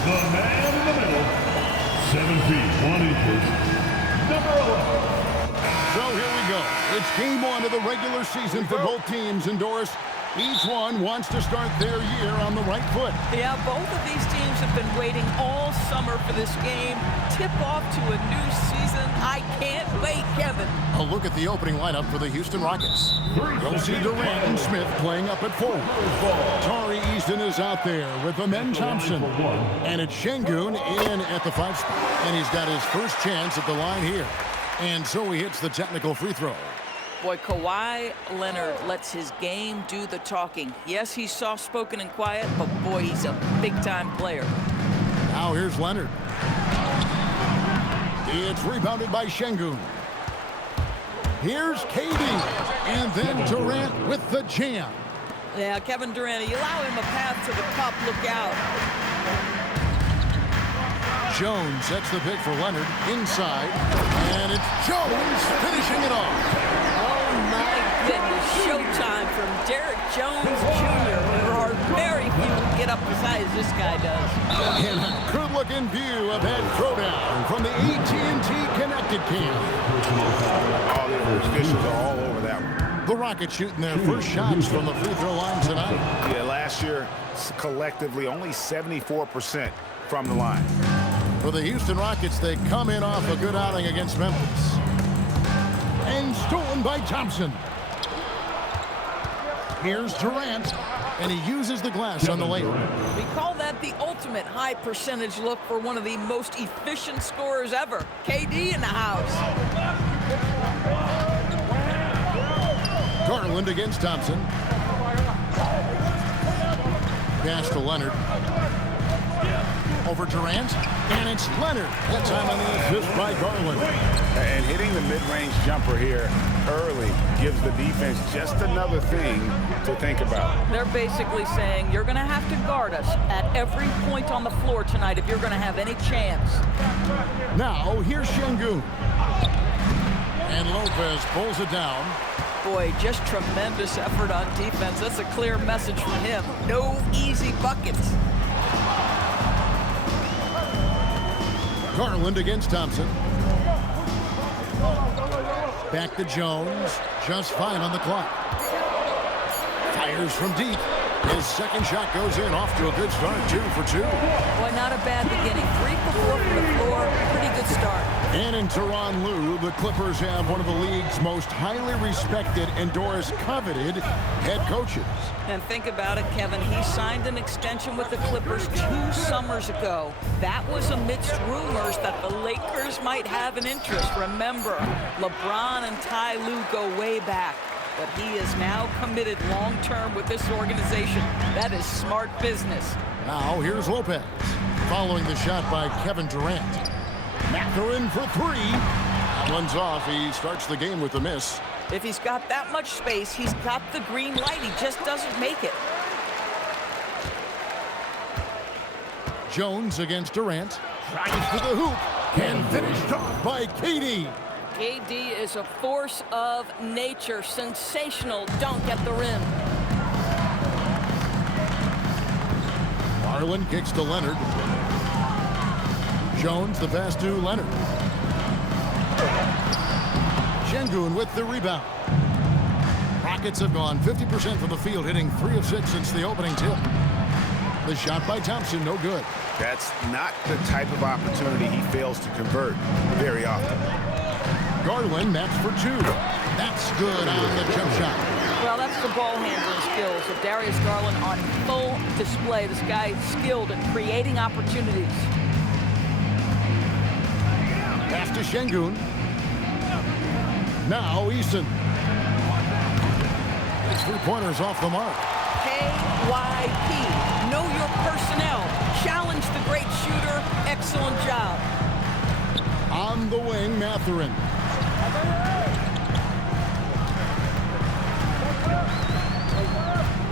The man in the middle, 7 feet 1 inches, number 11. So here we go. It's game one of the regular season for both teams, and Doris, each one wants to start their year on the right foot. Yeah, both of these teams have been waiting all summer for this game. Tip off to a new season. I can't wait, Kevin. A look at the opening lineup for the Houston Rockets. We'll see Durant and Smith playing up at forward. Tari Eason is out there with Amen Thompson. And it's Şengün in at the 5 spot. And he's got his first chance at the line here. And so he hits the technical free throw. Boy, Kawhi Leonard lets his game do the talking. Yes, he's soft-spoken and quiet, but boy, he's a big-time player. Now here's Leonard. It's rebounded by Şengün. Here's KD. And then Durant with the jam. Yeah, Kevin Durant, you allow him a path to the cup. Look out. Jones sets the pick for Leonard inside. And it's Jones finishing it off. Oh, my goodness. Showtime from Derrick Jones Jr. There are very few who get up as high as this guy does. And a good-looking view of that throwdown from the AT&T Connected Camp. All the officials are all over that one. The Rockets shooting their first shots from the free throw line tonight. Yeah, last year, collectively, only 74% from the line. For the Houston Rockets, they come in off a good outing against Memphis. And stolen by Thompson. Here's Durant, and he uses the glass on the layup. We call that the ultimate high percentage look for one of the most efficient scorers ever. KD in the house. Garland against Thompson. Pass to Leonard. Over Durant, and it's Leonard. That time on the assist by Garland. And hitting the mid-range jumper here early gives the defense just another thing to think about. They're basically saying you're going to have to guard us at every point on the floor tonight if you're going to have any chance. Now, here's Şengün. And Lopez pulls it down. Boy, just tremendous effort on defense. That's a clear message from him. No easy buckets. Garland against Thompson. Back to Jones. Just fine on the clock. Fires from deep. His second shot goes in. Off to a good start. 2 for 2. Boy, not a bad beginning. 3 for 4 from the floor. Pretty good start. And in Tyronn Lue, the Clippers have one of the league's most highly respected and Doris coveted head coaches. And think about it, Kevin. He signed an extension with the Clippers 2 summers ago. That was amidst rumors that the Lakers might have an interest. Remember, LeBron and Ty Lue go way back. But he is now committed long-term with this organization. That is smart business. Now here's Lopez. Following the shot by Kevin Durant. Mathurin for 3. That one's off. He starts the game with a miss. If he's got that much space, he's got the green light. He just doesn't make it. Jones against Durant. Drives to the hoop. And finished off by KD. KD is a force of nature. Sensational dunk at the rim. Garland kicks to Leonard. Jones the pass to Leonard. Şengün with the rebound. Rockets have gone 50% from the field, hitting 3 of 6 since the opening tip. The shot by Thompson, no good. That's not the type of opportunity he fails to convert very often. Garland match for 2. That's good on the jump shot. Well, that's the ball handling skills of Darius Garland on full display. This guy is skilled at creating opportunities. Pass to Şengün. Now Eason. His 3-pointers off the mark. KYP. Know your personnel. Challenge the great shooter. Excellent job. On the wing, Mathurin.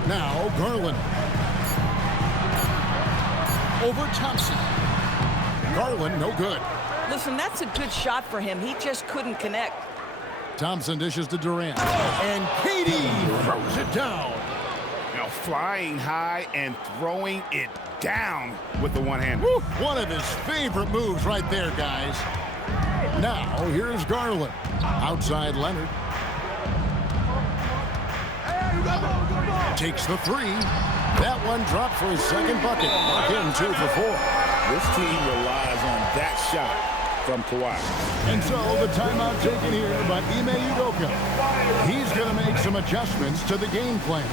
Now Garland. Over Thompson. Garland, no good. Listen, that's a good shot for him. He just couldn't connect. Thompson dishes to Durant. And KD throws it down. You know, flying high and throwing it down with the one-hander. One of his favorite moves right there, guys. Now, here's Garland. Outside Leonard. Takes the three. That one dropped for his second bucket. Mark him 2 for 4. This team relies on that shot from Kawhi. And so the timeout taken here by Ime Udoka. He's going to make some adjustments to the game plan.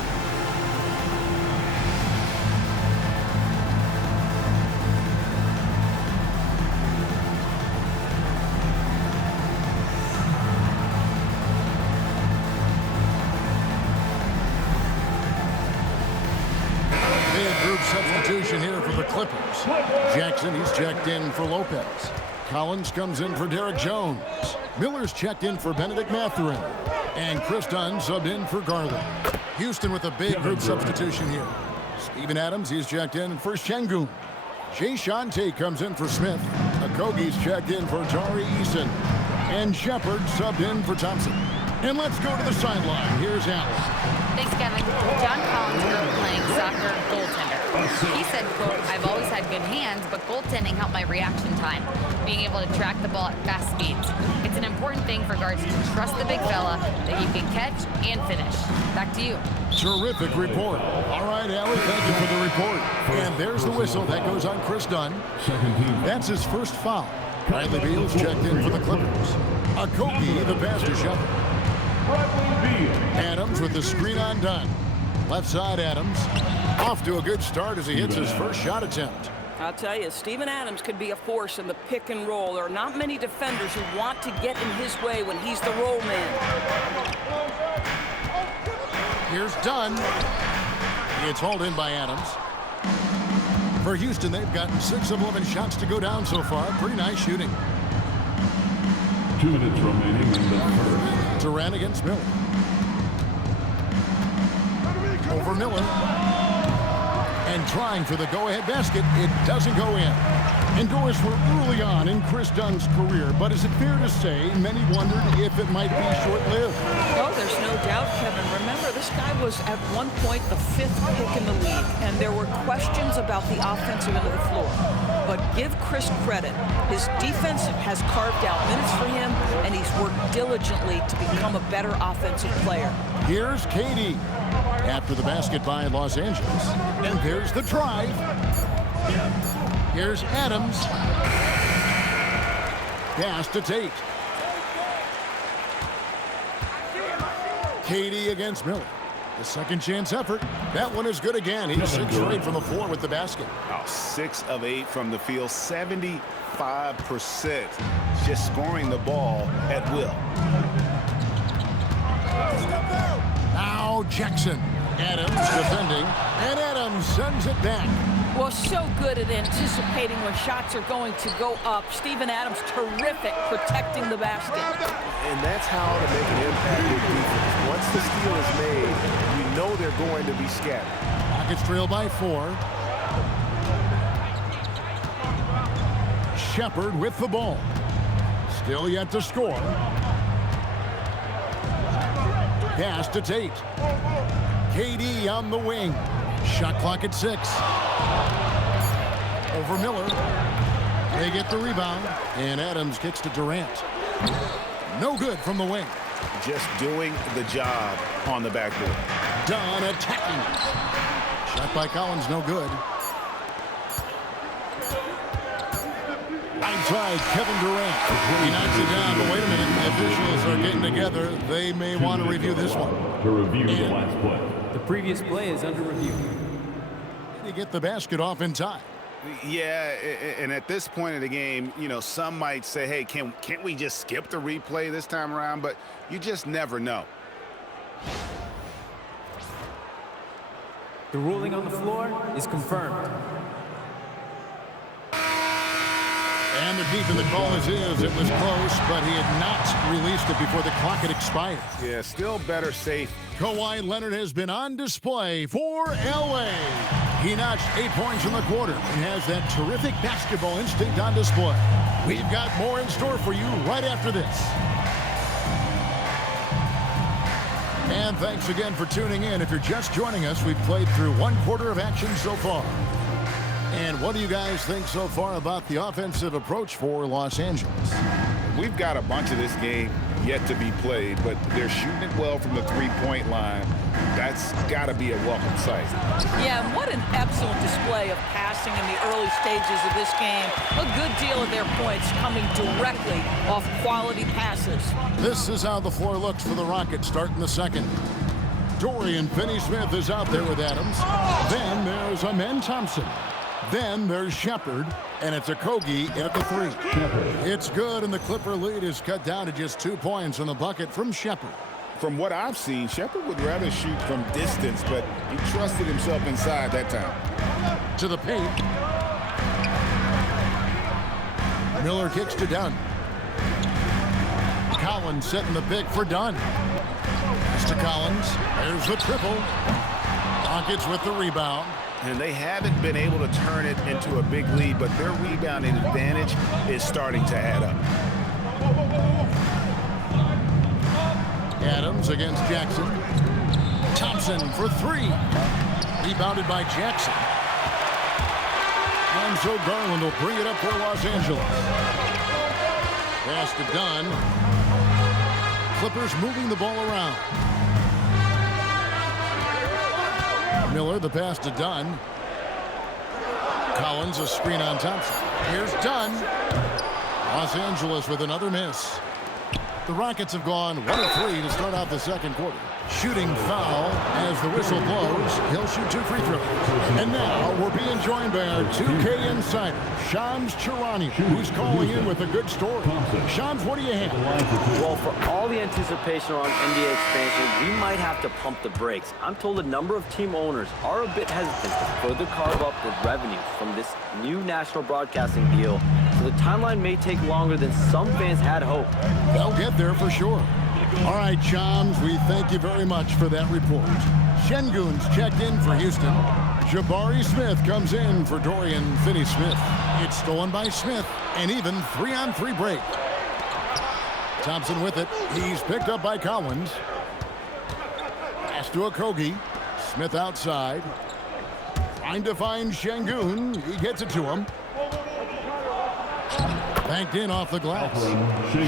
Substitution here for the Clippers. Jackson, he's checked in for Lopez. Collins comes in for Derek Jones. Miller's checked in for Benedict Mathurin. And Chris Dunn subbed in for Garland. Houston with a big group substitution here. Steven Adams, he's checked in for Şengün. Jae'Sean Tate comes in for Smith. Okogie's checked in for Tari Eason. And Shepard subbed in for Thompson. And let's go to the sideline. Here's Allen. Thanks, Kevin. John Collins grew up playing soccer goaltender. He said, quote, "I've always had good hands, but goaltending helped my reaction time, being able to track the ball at fast speeds. It's an important thing for guards to trust the big fella that you can catch and finish." Back to you. Terrific report. All right, Allie, thank you for the report. And there's the whistle. That goes on Chris Dunn. That's his first foul. Bradley Beal's checked in for the Clippers. Okogie, the pass to Shepard. Adams with the screen on Dunn. Left side Adams. Off to a good start as he hits his first shot attempt. I'll tell you, Steven Adams could be a force in the pick and roll. There are not many defenders who want to get in his way when he's the roll man. Here's Dunn. It's hauled in by Adams. For Houston, they've gotten 6 of 11 shots to go down so far. Pretty nice shooting. 2 minutes remaining in the first. Durant against Miller. Over Miller. And trying for the go-ahead basket. It doesn't go in. Indoors were early on in Chris Dunn's career, but is it fair to say many wondered if it might be short-lived? Oh, there's no doubt, Kevin. Remember, this guy was at one point the 5th pick in the league, and there were questions about the offensive end of the floor. But give Chris credit. His defense has carved out minutes for him, and he's worked diligently to become a better offensive player. Here's Katie after the basket by Los Angeles. And there's the drive. Here's Adams. Pass to Tate. Katie against Miller. The second chance effort. That one is good again. He's 6 straight from the floor with the basket. 6 of 8 from the field, 75%. Just scoring the ball at will. Now Jackson. Adams defending. And Adams sends it back. Well, so good at anticipating when shots are going to go up. Steven Adams, terrific protecting the basket. And that's how to make an impact with defense. Once the steal is made, you know they're going to be scattered. Rockets trail by 4. Shepard with the ball. Still yet to score. Pass to Tate. KD on the wing. Shot clock at 6. Over Miller. They get the rebound. And Adams kicks to Durant. No good from the wing. Just doing the job on the backboard. Dunn attacking. Shot by Collins, no good. Outside, Kevin Durant. He knocks it down, but wait a minute. The officials are getting together. They may want to review this one. To review the last play. The previous play is under review. Did he get the basket off in time? Yeah, and at this point of the game, you know, some might say, hey, can't we just skip the replay this time around? But you just never know. The ruling on the floor is confirmed. And the deep in the call is it was close, but he had not released it before the clock had expired. Yeah, still better safe. Kawhi Leonard has been on display for LA. He notched 8 points in the quarter and has that terrific basketball instinct on display. We've got more in store for you right after this. And thanks again for tuning in. If you're just joining us, we've played through 1/4 of action so far. And what do you guys think so far about the offensive approach for Los Angeles? We've got a bunch of this game yet to be played, but they're shooting it well from the three-point line. That's got to be a welcome sight. Yeah, and what an excellent display of passing in the early stages of this game. A good deal of their points coming directly off quality passes. This is how the floor looks for the Rockets starting the second. Dorian Finney-Smith is out there with Adams. Then there's Amen Thompson. Then there's Shepherd, and it's Okogie at the three. It's good, and the Clipper lead is cut down to just 2 points on the bucket from Shepherd. From what I've seen, Shepherd would rather shoot from distance, but he trusted himself inside that time. To the paint. Miller kicks to Dunn. Collins setting the pick for Dunn. Pass to Collins. There's the triple. Rockets with the rebound. And they haven't been able to turn it into a big lead, but their rebounding advantage is starting to add up. Adams against Jackson. Thompson for three. Rebounded by Jackson. And so Garland will bring it up for Los Angeles. Pass to Dunn. Clippers moving the ball around. Miller, the pass to Dunn. Collins, a screen on Thompson. Here's Dunn. Los Angeles with another miss. The Rockets have gone 1 of 3 to start out the second quarter. Shooting foul as the whistle blows. He'll shoot 2 free throws. And now we're being joined by our 2K insider, Shams Charania, who's calling in with a good story. Shams, what do you have? Well, for all the anticipation around NBA expansion, we might have to pump the brakes. I'm told a number of team owners are a bit hesitant to further carve up the revenue from this new national broadcasting deal, so the timeline may take longer than some fans had hoped. They'll get there for sure. All right, Shams, we thank you very much for that report. Şengün's checked in for Houston. Jabari Smith comes in for Dorian Finney-Smith. It's stolen by Smith, and even 3-on-3 break. Thompson with it. He's picked up by Collins. Pass to Okogie. Smith outside. Trying to find Şengün. He gets it to him. Banked in off the glass.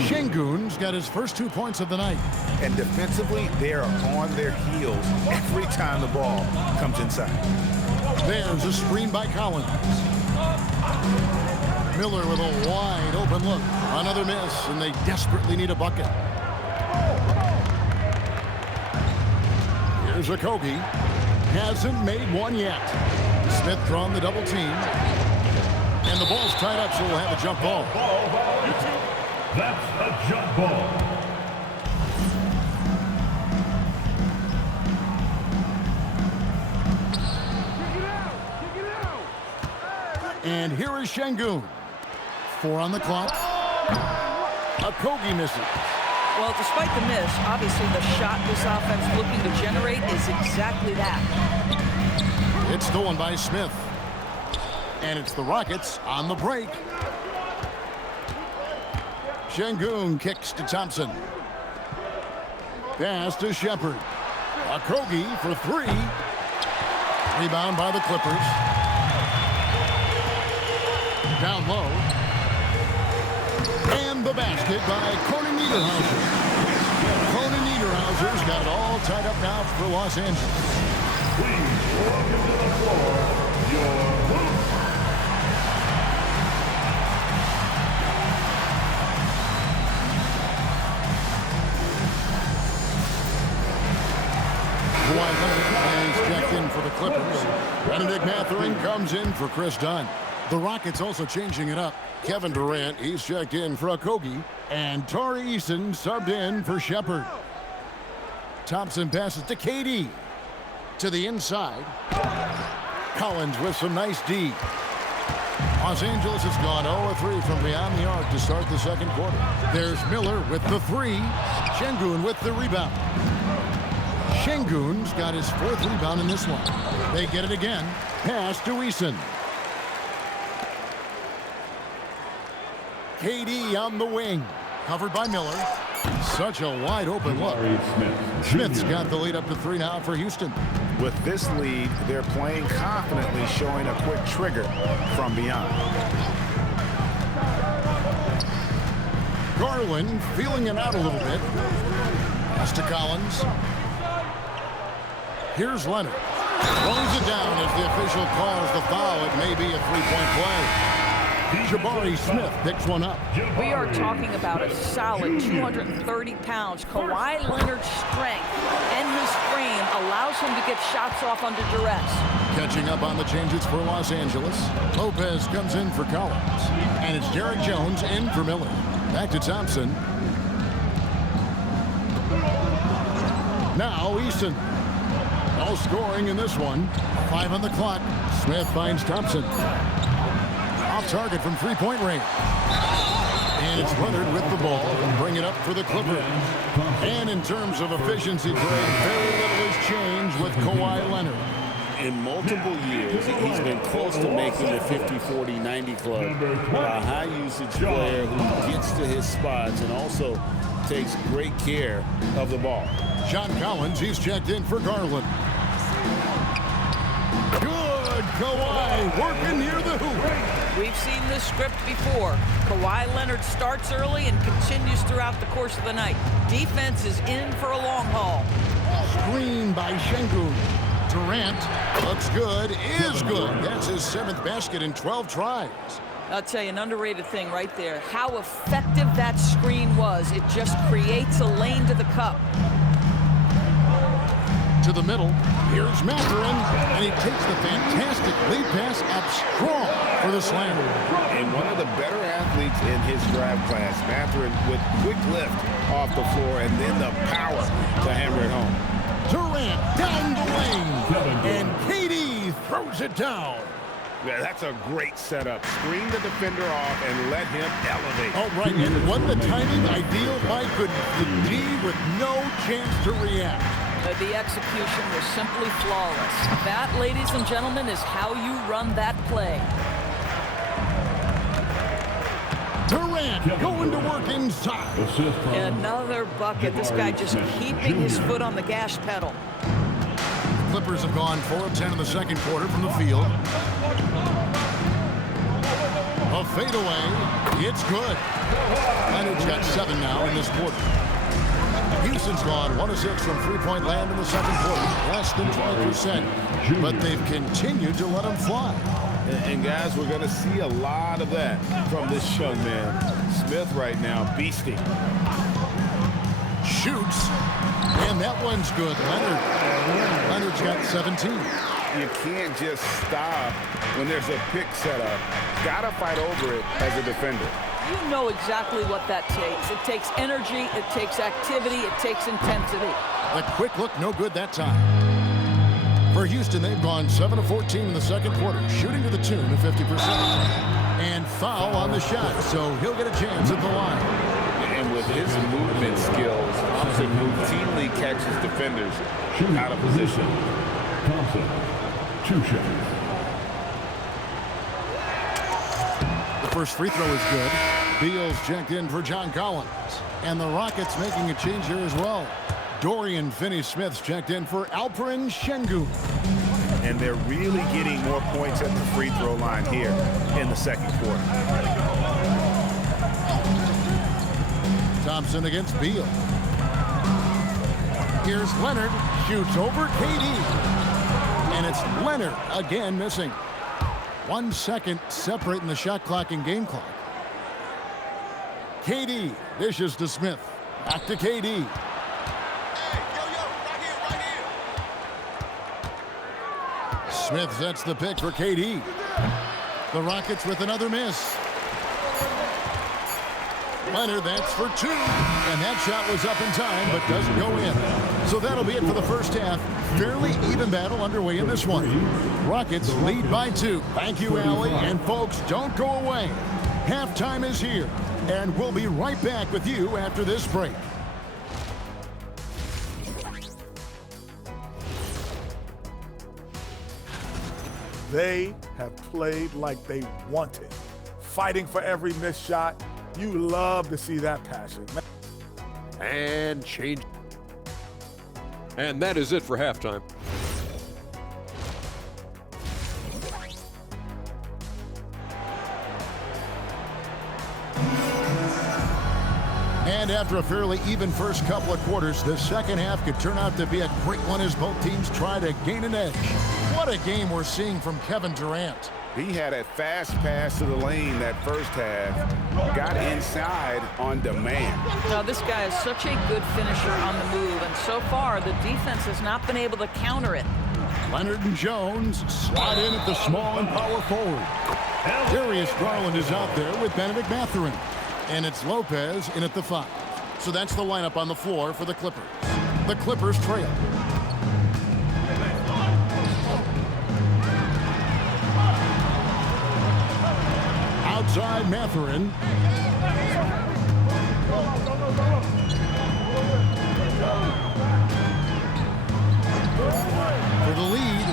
Şengün's got his first 2 points of the night. And defensively, they are on their heels every time the ball comes inside. There's a screen by Collins. Miller with a wide open look. Another miss, and they desperately need a bucket. Here's Okogie. Hasn't made one yet. Smith drawn the double team. And the ball's tied up, so we'll have a jump ball. That's a jump ball. And here is Şengün. 4 on the clock. Okogie misses. Well, despite the miss, obviously the shot this offense looking to generate is exactly that. It's stolen by Smith. And it's the Rockets on the break. Şengün kicks to Thompson. Pass to Shepherd. Okogie for 3. Rebound by the Clippers. Down low. And the basket by Conan Niederhauser. Conan Niederhauser's got it all tied up now for Los Angeles. Please welcome to the floor your host. Dwight Leonard is checked in for the Clippers. Benedict Mathurin comes in for Chris Dunn. The Rockets also changing it up. Kevin Durant, he's checked in for Okogie. And Tari Eason subbed in for Shepherd. Thompson passes to KD. To the inside. Collins with some nice D. Los Angeles has gone 0-3 from beyond the arc to start the second quarter. There's Miller with the 3. Şengün with the rebound. Şengün's got his 4th rebound in this one. They get it again. Pass to Eason. KD on the wing. Covered by Miller. Such a wide open look. Smith's got the lead up to 3 now for Houston. With this lead, they're playing confidently, showing a quick trigger from beyond. Garland feeling it out a little bit. Pass to Collins. Here's Leonard. Throws it down as the official calls the foul. It may be a 3-point play. Jabari Smith picks one up. We are talking about a solid 230 pounds. Kawhi Leonard's strength and his frame allows him to get shots off under duress. Catching up on the changes for Los Angeles. Lopez comes in for Collins. And it's Derek Jones in for Miller. Back to Thompson. Now Easton. No scoring in this one. 5 on the clock. Smith finds Thompson. Off target from 3-point range. And it's Leonard with the ball and bring it up for the Clippers. And in terms of efficiency, Greg, very little has changed with Kawhi Leonard. In multiple years, he's been close to making the 50-40-90 club. A high-usage player who gets to his spots and also takes great care of the ball. John Collins, he's checked in for Garland. Good, Kawhi working near the hoop. We've seen this script before. Kawhi Leonard starts early and continues throughout the course of the night. Defense is in for a long haul. Screen by Şengün. Durant looks good, is good. That's his 7th basket in 12 tries. I'll tell you, an underrated thing right there. How effective that screen was. It just creates a lane to the cup. To the middle, here's Mathurin, and he takes the fantastic lead pass up strong for the slam. And one of the better athletes in his draft class, Mathurin, with quick lift off the floor and then the power to hammer it home. Durant down the lane, and KD throws it down. Yeah, that's a great setup. Screen the defender off and let him elevate. All right, and wasn't the timing ideal? My goodness, the D with no chance to react. The execution was simply flawless. That, ladies and gentlemen, is how you run that play. Durant going to work inside. Another bucket. This guy just keeping his foot on the gas pedal. Clippers have gone 4 of 10 in the second quarter from the field. A fadeaway. It's good. Leonard's got 7 now in this quarter. Houston's gone 1 of 6 from 3-point land in the second quarter. Less than 20%. But they've continued to let them fly. And guys, we're going to see a lot of that from this young man. Smith right now beasting. Shoots. And that one's good. Leonard's got 17. You can't just stop when there's a pick set up. Gotta fight over it as a defender. You know exactly what that takes. It takes energy, it takes activity, it takes intensity. The quick look, no good that time. For Houston, they've gone 7 of 14 in the second quarter, shooting to the tune of 50%. And foul on the shot, so he'll get a chance at the line. And with his movement skills, Thompson routinely catches defenders out of position. Thompson, 2 shots. The first free throw is good. Beal's checked in for John Collins. And the Rockets making a change here as well. Dorian Finney-Smith's checked in for Alperen Şengün. And they're really getting more points at the free throw line here in the second quarter. Thompson against Beal. Here's Leonard. Shoots over KD. And it's Leonard again missing. 1 second separating the shot clock and game clock. KD dishes to Smith. Back to KD. Smith sets the pick for KD. The Rockets with another miss. Leonard, that's for 2. And that shot was up in time, but doesn't go in. So that'll be it for the first half. Fairly even battle underway in this one. Rockets lead by 2. Thank you, Allie. And folks, don't go away. Halftime is here. And we'll be right back with you after this break. They have played like they wanted, fighting for every missed shot. You love to see that passion. And change. And that is it for halftime. And after a fairly even first couple of quarters, the second half could turn out to be a great one as both teams try to gain an edge. What a game we're seeing from Kevin Durant. He had a fast pass to the lane that first half, got inside on demand. Now, this guy is such a good finisher on the move, and so far the defense has not been able to counter it. Leonard and Jones slot in at the small and power forward. Darius Garland is out there with Benedict Mathurin. And it's Lopez in at the 5. So that's the lineup on the floor for the Clippers. The Clippers trail. Outside Mathurin. For the lead,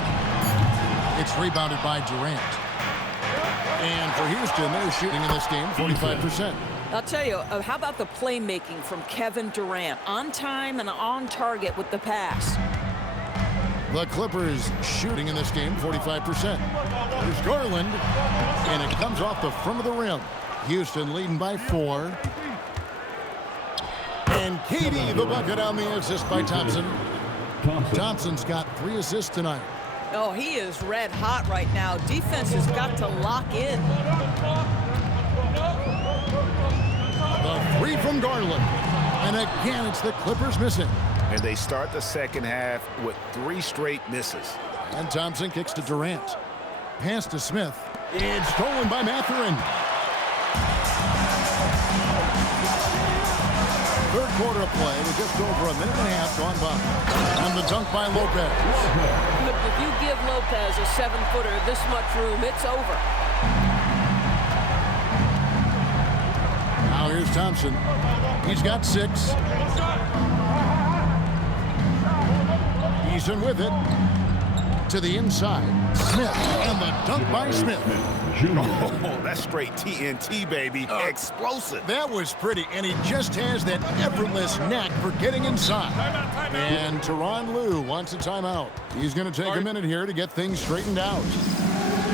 it's rebounded by Durant. And for Houston, they're shooting in this game 45%. I'll tell you, how about the playmaking from Kevin Durant? On time and on target with the pass. The Clippers shooting in this game 45%. There's Garland, and it comes off the front of the rim. Houston leading by 4. And KD, the bucket on the assist by Thompson. Thompson's got 3 assists tonight. Oh, he is red hot right now. Defense has got to lock in. The 3 from Garland. And again, it's the Clippers missing. And they start the second half with 3 straight misses. And Thompson kicks to Durant. Pass to Smith. It's stolen by Mathurin. Third quarter of play with just over a minute and a half gone by. And the dunk by Lopez. If you give Lopez a 7-footer this much room, it's over. Now here's Thompson. He's got 6. Eason with it. To the inside. Smith. And the dunk by Smith. Oh, that's straight TNT, baby. Explosive. That was pretty, and he just has that effortless knack for getting inside. And Tyronn Lue wants a timeout. He's going to take a minute here to get things straightened out.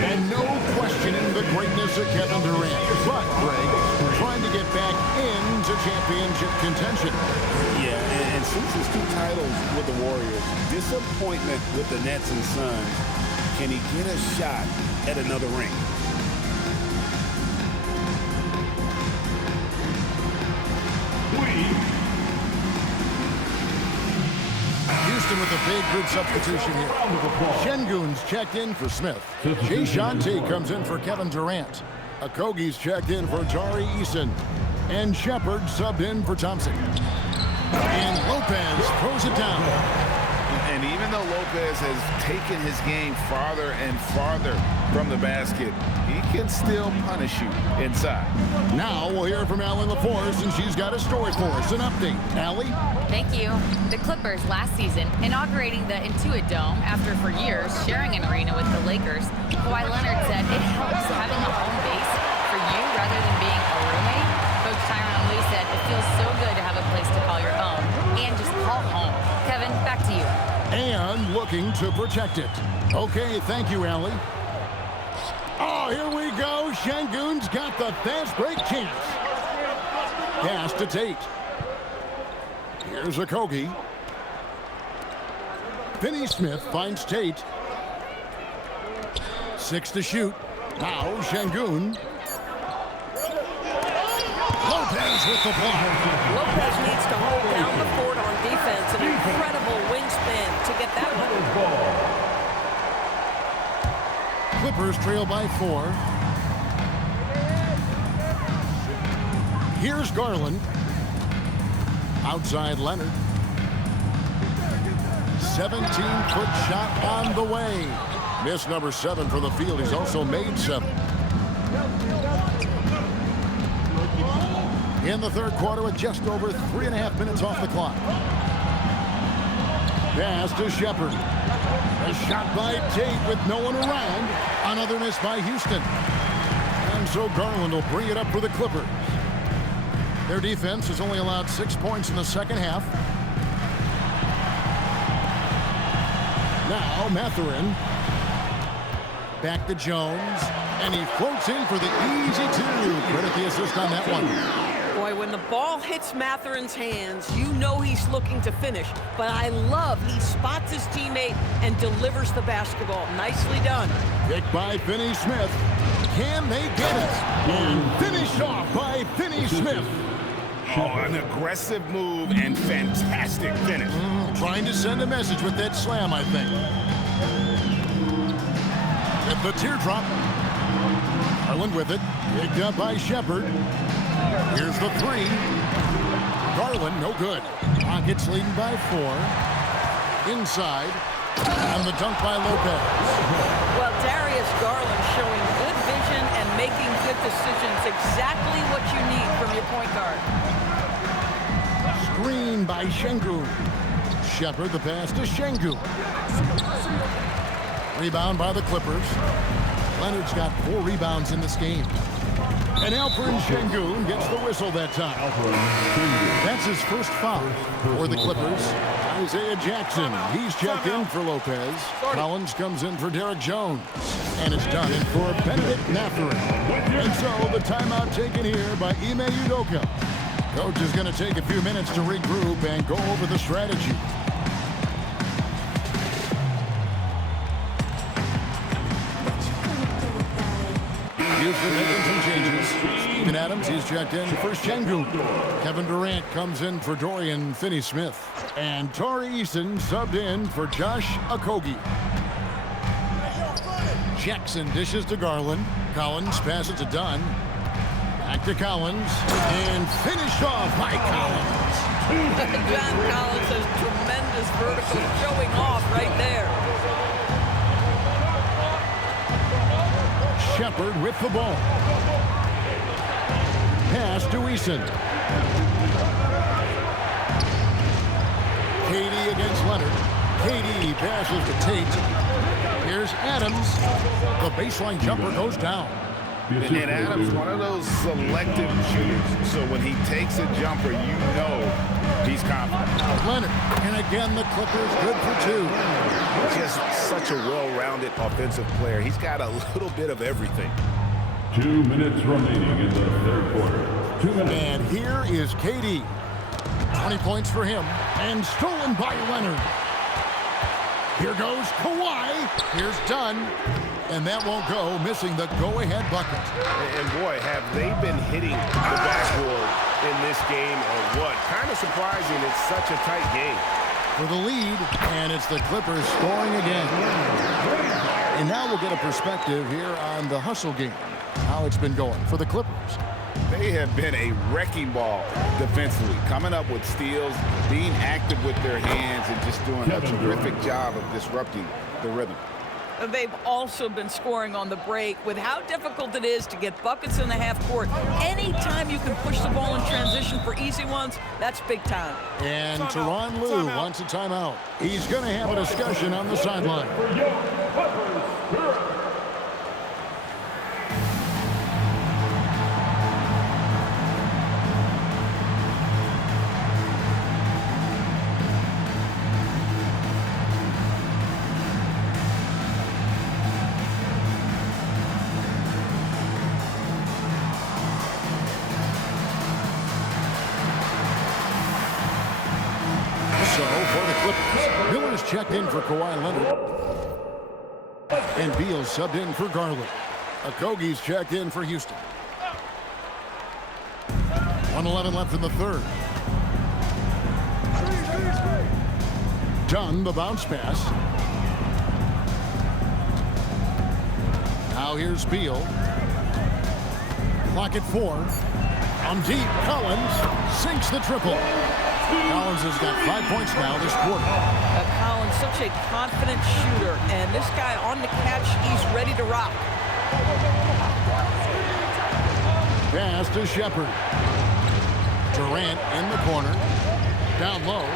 And no questioning the greatness of Kevin Durant. But, Greg, trying to get back into championship contention. Yeah, and since his 2 titles with the Warriors, disappointment with the Nets and Suns, can he get a shot at another ring? Houston with a big good substitution here. Şengün's checked in for Smith. Jae'Sean Tate comes in for Kevin Durant. Okogie's checked in for Tari Eason. And Shepard subbed in for Thompson. And Lopez throws it down. And even though Lopez has taken his game farther and farther from the basket, he can still punish you inside. Now we'll hear from Allie LaForce, and she's got a story for us. An update. Allie? Thank you. The Clippers last season inaugurating the Intuit Dome after for years sharing an arena with the Lakers. Kawhi Leonard said it helps having a home base for you rather than being a roommate. Coach Tyronn Lue said it feels so good to have a place to call your own and just call home. Kevin, back to you. And looking to protect it. Okay, thank you, Allie. Oh, here we go. Şengün's got the fast break chance. Pass to Tate. Here's Okogie. Finney Smith finds Tate. 6 to shoot. Now Şengün. Lopez with the block. Lopez needs to hold down the fort on defense. An incredible wingspan to get that one. Clippers trail by 4. Here's Garland. Outside Leonard. 17-foot shot on the way. Miss number 7 from the field. He's also made 7. In the third quarter with just over 3.5 minutes off the clock. Pass to Shepard. A shot by Tate with no one around. Another miss by Houston. And so Garland will bring it up for the Clippers. Their defense has only allowed 6 points in the second half. Now Mathurin. Back to Jones. And he floats in for the easy two. Credit the assist on that one. Boy, when the ball hits Mathurin's hands, you know he's looking to finish. But I love he spots his teammate and delivers the basketball. Nicely done. Picked by Finney-Smith. Can they get it? And finished off by Finney-Smith. Oh, an aggressive move and fantastic finish. Trying to send a message with that slam, I think. At the teardrop. Garland with it. Picked up by Shepard. Here's the three. Garland, no good. Rockets leading by 4. Inside. And the dunk by Lopez. Well, Darius Garland showing good vision and making good decisions. Exactly what you need from your point guard. Screen by Şengün. Shepard, the pass to Şengün. Rebound by the Clippers. Leonard's got 4 rebounds in this game. And Alperen Şengün gets the whistle that time. That's his first foul for the Clippers. Isaiah Jackson, he's checked in for Lopez. Collins comes in for Derek Jones. And it's done in for Benedict Mathurin. And so the timeout taken here by Ime Udoka. Coach is going to take a few minutes to regroup and go over the strategy. Houston making some changes. Steven Adams, he's checked in for Şengün. Kevin Durant comes in for Dorian Finney-Smith. And Tari Eason subbed in for Josh Okogie. Jackson dishes to Garland. Collins passes to Dunn. Back to Collins. And finished off by Collins. John Collins has tremendous vertical showing off right there. Shepard with the ball. Pass to Eason. KD against Leonard. KD passes to Tate. Here's Adams. The baseline jumper goes down. And Adams, one of those selective shooters. So when he takes a jumper, you know he's confident. Leonard. And again, the Clippers good for 2. Just such a well-rounded offensive player. He's got a little bit of everything. 2 minutes remaining in the third quarter. 2 minutes. And here is KD. 20 points for him. And stolen by Leonard. Here goes Kawhi. Here's Dunn. And that won't go, missing the go-ahead bucket. And boy, have they been hitting the backboard in this game or what? Kind of surprising. It's such a tight game. For the lead, and it's the Clippers scoring again. And now we'll get a perspective here on the hustle game, how it's been going for the Clippers. They have been a wrecking ball defensively, coming up with steals, being active with their hands, and just doing a terrific job of disrupting the rhythm. They've also been scoring on the break. With how difficult it is to get buckets in the half court, anytime you can push the ball in transition for easy ones, that's big time. And Tyronn Lue wants a timeout. He's going to have a discussion on the sideline. Checked in for Kawhi Leonard. And Beal subbed in for Garland. Okogie's checked in for Houston. 1:11 left in the third. Dunn, the bounce pass. Now here's Beal. Clock at 4. On deep, Collins sinks the triple. Collins has got 5 points now this quarter. Collins, such a confident shooter, and this guy on the catch, he's ready to rock. Pass to Shepard. Durant in the corner. Down low.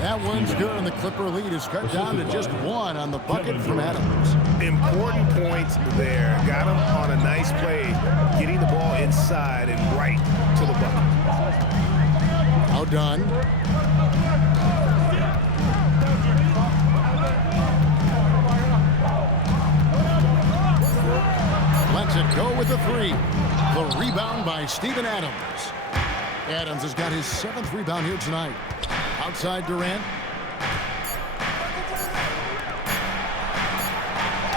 That one's good, and the Clipper lead is cut down to just 1 on the bucket from Adams. Important points there. Got him on a nice play, getting the ball inside and right to the bucket. Dunn. Lets it go with the three. The rebound by Steven Adams. Adams has got his 7th rebound here tonight. Outside Durant.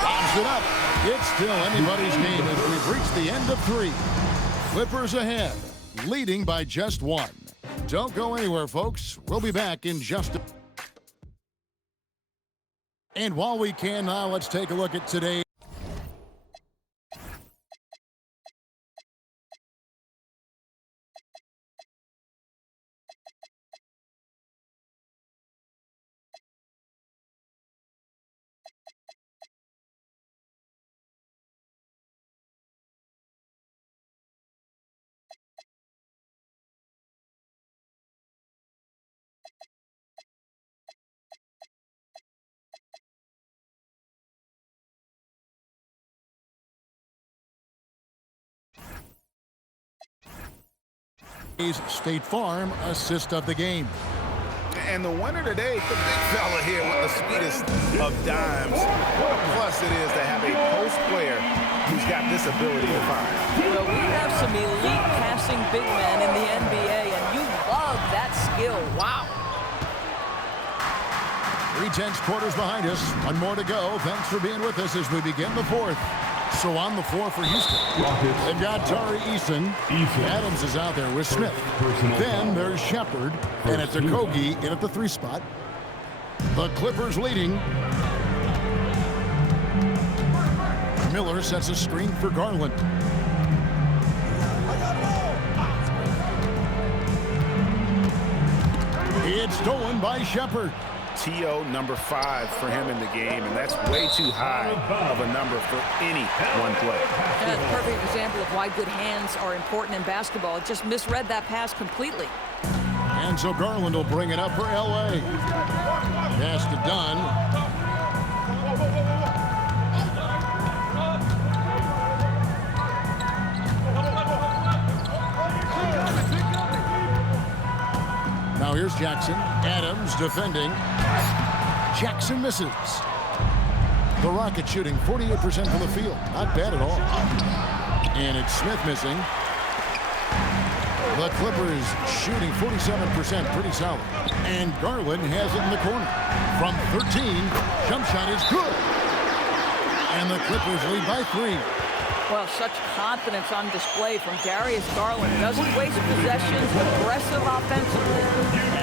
Lobs it up. It's still anybody's game as we've reached the end of 3. Clippers ahead, leading by just 1. Don't go anywhere, folks. We'll be back in just a... And while we can now, let's take a look at today. State Farm assist of the game. And the winner today, the big fella here with the speedest of dimes. What a plus it is to have a post player who's got this ability to find. Well, we have some elite passing big men in the NBA, and you love that skill. Wow. 3/10 quarters behind us. 1 more to go. Thanks for being with us as we begin the 4th. So on the floor for Houston, they've got Tari Eason. Adams is out there with Smith. Then there's Shepard, and it's Okogie in at the 3 spot. The Clippers leading. Miller sets a screen for Garland. It's stolen by Shepard. TO number 5 for him in the game, and that's way too high of a number for any one play. That's a perfect example of why good hands are important in basketball. It just misread that pass completely. And so Garland will bring it up for L.A. Pass to Dunn. Now here's Jackson. Adams defending. Jackson misses. The Rockets shooting 48% from the field. Not bad at all. And it's Smith missing. The Clippers shooting 47%, pretty solid. And Garland has it in the corner. From 13, jump shot is good. And the Clippers lead by 3. Well, such confidence on display from Darius Garland. Doesn't waste possessions, aggressive offensively.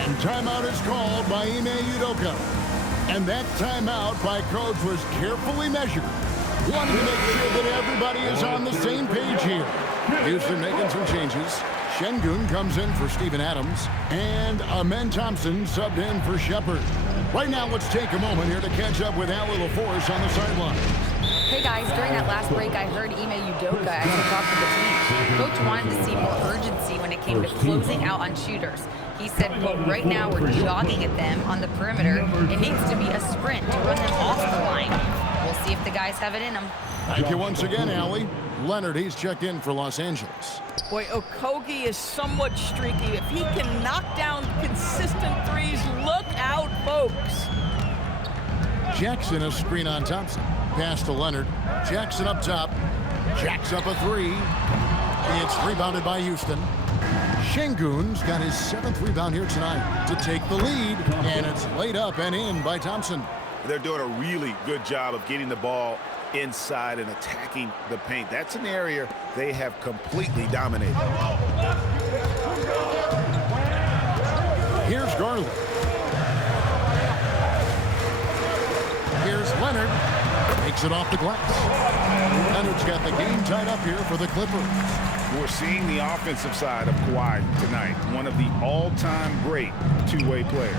And timeout is called by Ime Udoka. And that timeout by Coach was carefully measured. Wanted to make sure that everybody is on the same page here. Houston making some changes. Şengün comes in for Steven Adams. And Amen Thompson subbed in for Shepard. Right now, let's take a moment here to catch up with Allie LaForce on the sideline. Hey guys, during that last break, I heard Ime Udoka as he talked to the team. Coach wanted to see more urgency when it came to closing out on shooters. He said, quote, right now we're jogging at them on the perimeter. It needs to be a sprint to run them off the line. We'll see if the guys have it in them. Thank you once again, Allie. Leonard, he's checked in for Los Angeles. Boy, Okogie is somewhat streaky. If he can knock down consistent threes, look out, folks. Jackson a screen on Thompson. Pass to Leonard. Jackson up top. Jacks up a 3. It's rebounded by Houston. Şengün's got his 7th rebound here tonight to take the lead. And it's laid up and in by Thompson. They're doing a really good job of getting the ball inside and attacking the paint. That's an area they have completely dominated. Here's Garland. Here's Leonard. Takes it off the glass. Leonard's got the game tied up here for the Clippers. We're seeing the offensive side of Kawhi tonight. One of the all-time great two-way players.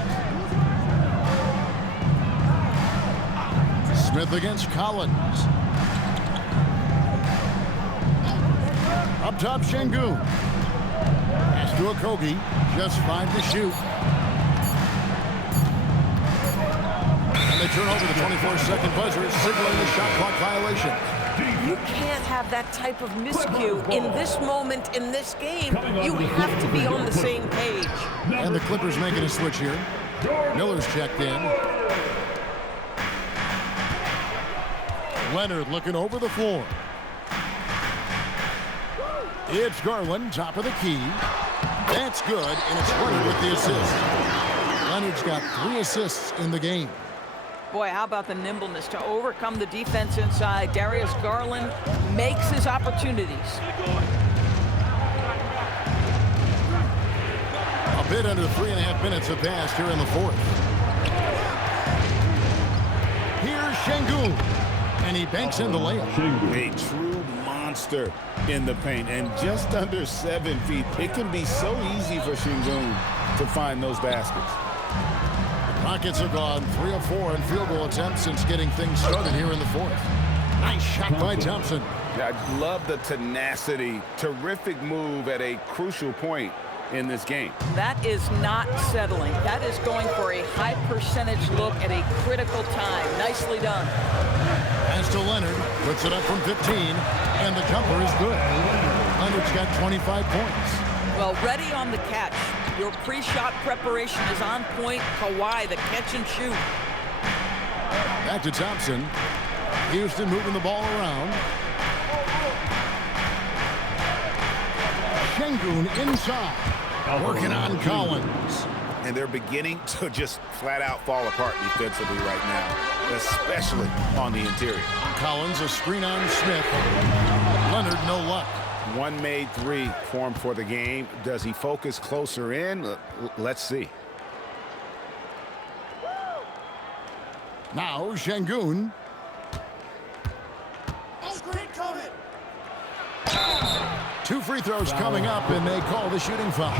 Smith against Collins. Up top, Şengün. Pass to Okogie. Just 5 to shoot. And they turn over the 24-second buzzer, signaling the shot clock violation. You can't have that type of miscue in this moment in this game. You have to be on the same page. And the Clippers making a switch here. Miller's checked in. Leonard looking over the floor. It's Garland, top of the key. That's good, and it's Leonard with the assist. Leonard's got 3 assists in the game. Boy, how about the nimbleness to overcome the defense inside. Darius Garland makes his opportunities. A bit under 3.5 minutes have passed here in the 4th. Here's Şengün, and he banks in the layup. A true monster in the paint, and just under 7 feet. It can be so easy for Şengün to find those baskets. Rockets have gone 3 of 4 in field goal attempts since getting things started here in the 4th. Nice shot by Thompson. I love the tenacity. Terrific move at a crucial point in this game. That is not settling. That is going for a high percentage look at a critical time. Nicely done. Pass to Leonard. Puts it up from 15, and the jumper is good. Leonard's got 25 points. Well, ready on the catch. Your pre-shot preparation is on point. Kawhi, the catch and shoot. Back to Thompson. Houston moving the ball around. Şengün inside. Working on Collins. And they're beginning to just flat out fall apart defensively right now, especially on the interior. Collins, a screen on Smith. Leonard, no luck. One made 3 formed for the game. Does he focus closer in? Let's see. Now Şengün. 2 free throws coming up, and they call the shooting foul.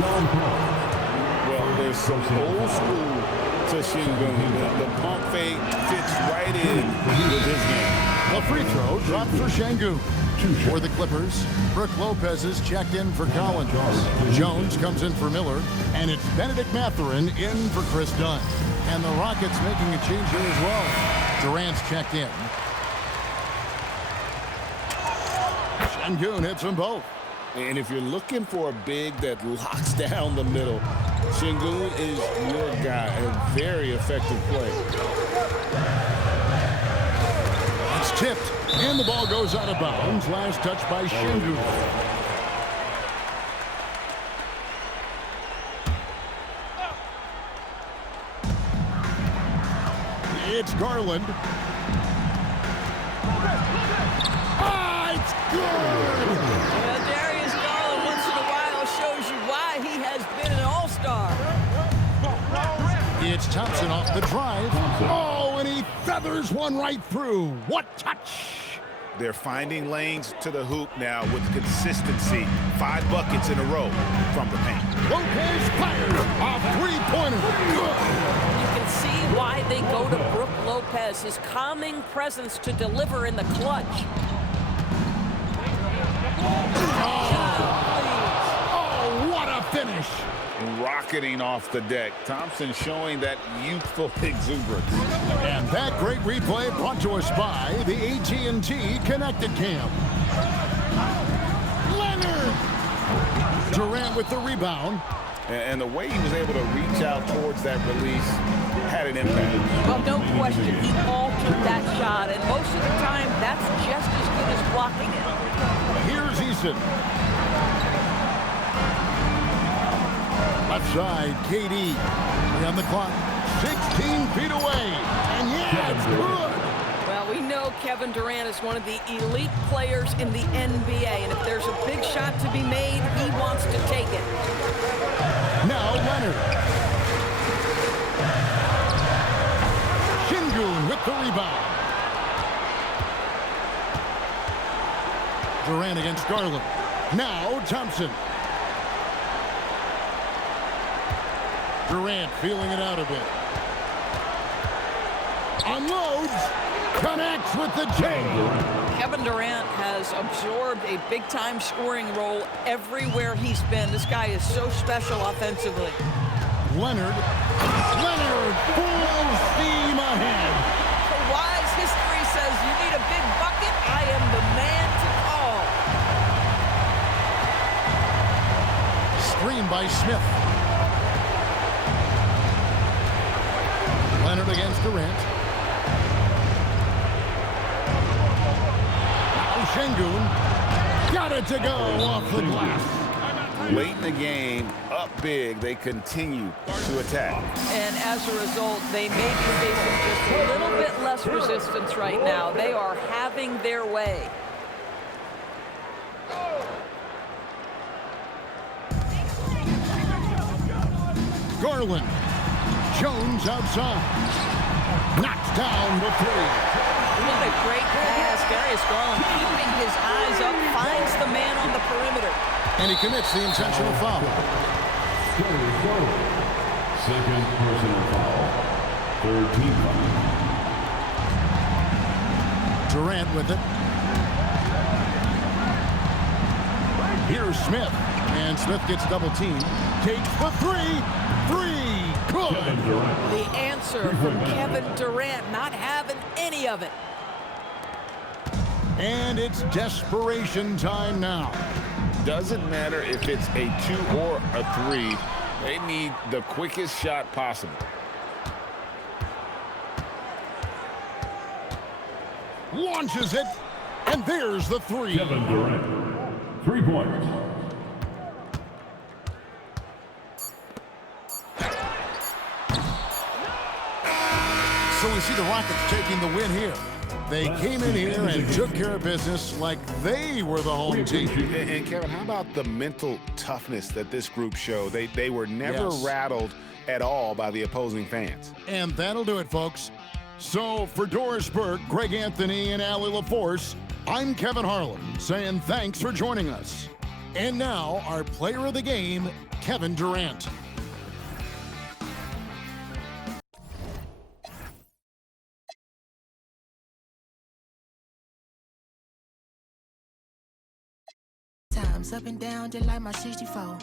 Well, there's some old school to Şengün. The pump fake fits right in with his game. A free throw dropped for Şengün. For the Clippers, Brook Lopez is checked in for Collins. Jones comes in for Miller, and it's Benedict Mathurin in for Chris Dunn. And the Rockets making a change here as well. Durant's checked in. Şengün hits them both. And if you're looking for a big that locks down the middle, Şengün is your guy. A very effective play. It's tipped, and the ball goes out of bounds. Last touch by Şengün. It's Garland. Ah, it's good! Well, Darius Garland once in a while shows you why he has been an all-star. It's Thompson off the drive. Oh, and he feathers one right through. What touch! They're finding lanes to the hoop now with consistency. 5 buckets in a row from the paint. Lopez fires a three-pointer. Good. You can see why they go to Brook Lopez, his calming presence to deliver in the clutch. Oh, what a finish! Rocketing off the deck. Thompson showing that youthful exuberance. And that great replay brought to us by the AT&T Connected Cam. Leonard! Durant with the rebound. And the way he was able to reach out towards that release had an impact. Well, no question, he altered that shot, and most of the time, that's just as good as blocking it. Here's Eason. Left side, KD. On the clock, 16 feet away. And yeah, it's good. Well, we know Kevin Durant is one of the elite players in the NBA, and if there's a big shot to be made, he wants to take it. Now Leonard. Şengün with the rebound. Durant against Garland. Now Thompson. Durant feeling it out a bit. Unloads. Connects with the chamber. Kevin Durant has absorbed a big-time scoring role everywhere he's been. This guy is so special offensively. Leonard full steam ahead. Kawhi's history says you need a big bucket. I am the by Smith. Leonard against Durant. Now Şengün. Got it to go off the glass. Late in the game, up big, they continue to attack. And as a result, they may be facing just a little bit less resistance right now. They are having their way. Garland. Jones outside. Knocks down the three. What a great pass. Darius Garland keeping his eyes up, finds the man on the perimeter. And he commits the intentional foul. Second personal foul. Third team foul. Durant with it. Here's Smith. And Smith gets double teamed. Takes the three. Good. The answer from Kevin Durant, not having any of it. And it's desperation time now. Doesn't matter if it's a 2 or a 3. They need the quickest shot possible. Launches it. And there's the three. Kevin Durant. 3 points. So we see the Rockets taking the win here. They came in here and took care of business like they were the home team. And Kevin, how about the mental toughness that this group showed? They were never rattled at all by the opposing fans. And that'll do it, folks. So for Doris Burke, Greg Anthony, and Allie LaForce, I'm Kevin Harlan saying thanks for joining us. And now our player of the game, Kevin Durant. Times up and down just like my 64.